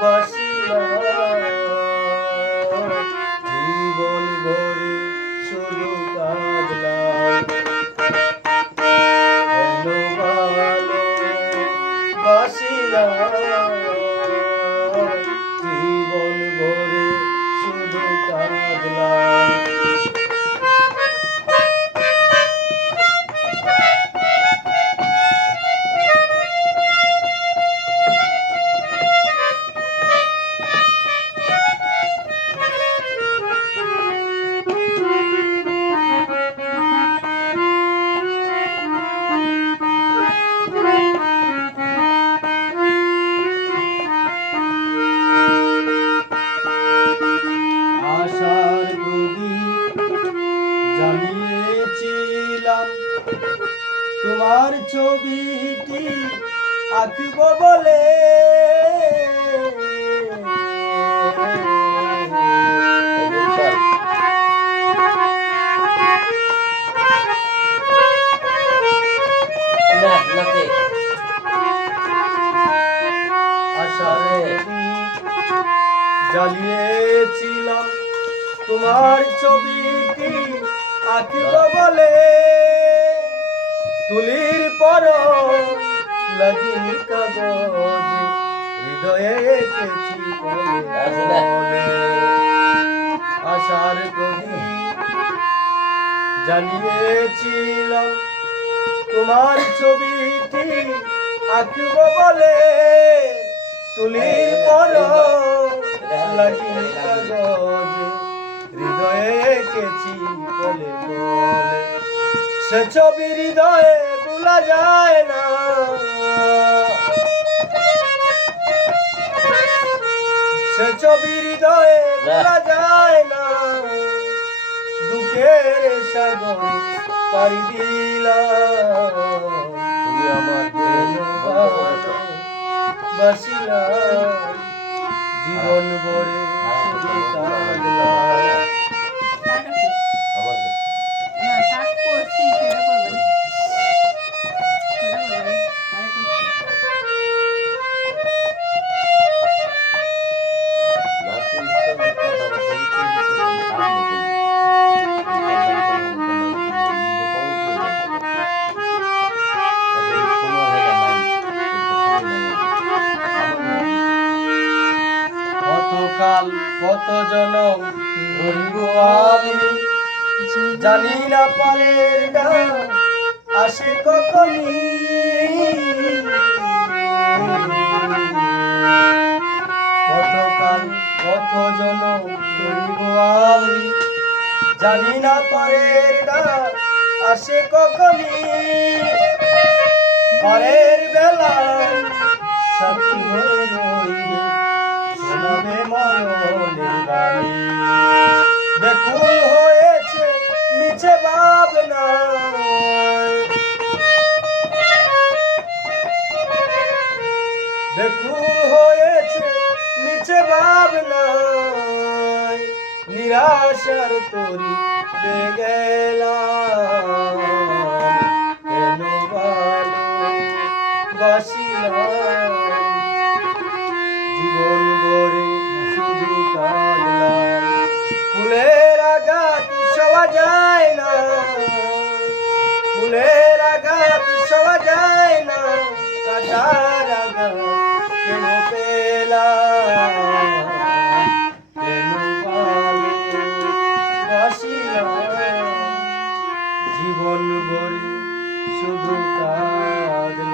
বাসিলাম জীবন ভরে শুধু কাঁদলাম কেন ভালো বাসিলাম জীবন ভরে শুধু কাঁদলাম জ্বালিয়েছিলাম তোমার ছবিটি আঁকিব বলে আশারে জ্বালিয়েছিলাম তোমার ছবিটি আঁকিব বলে তুলির পর লাগিনি কাগজে হৃদয়ে এঁকেছি বলে আশার প্রদীপ জ্বালিয়েছিলাম তোমার ছবিটি আঁকিব বলে তুলির পর লাগিনি কাগজে হৃদয়ে এঁকেছি বলে বলে সে ছবি হৃদয়ে ভোলা যায় না সে ছবি হৃদয়ে ভোলা যায় না দুঃখের সাগরে পাড়ি দিলাম তুমি আমার বাসিলাম জীবন ভরে শুধু কাঁদলাম কতকাল কত জনম রইব আমি জানি না পারে আসে কখনই কতকাল কত জনম রইব আমি জানি না পারে আসে কখনই পরের বেলা সাথী হয়ে রইবে শোনাবে মরণের বাণী বেকুল হয়েছে মিছে ভাবনা বেকুল হয়েছে মিছে ভাবনা নিরাশার তরি গেলাম কেন ভালো বাসিলাম জীবন ভরে শুধু কাঁদলাম ফুলের আঘাত সওয়া যায় না ফুলের আঘাত সওয়া যায় না কাটার আঘাত কেন পেলাম কেন ভালো বাসিলাম জীবন ভরে শুধু কাঁদলাম।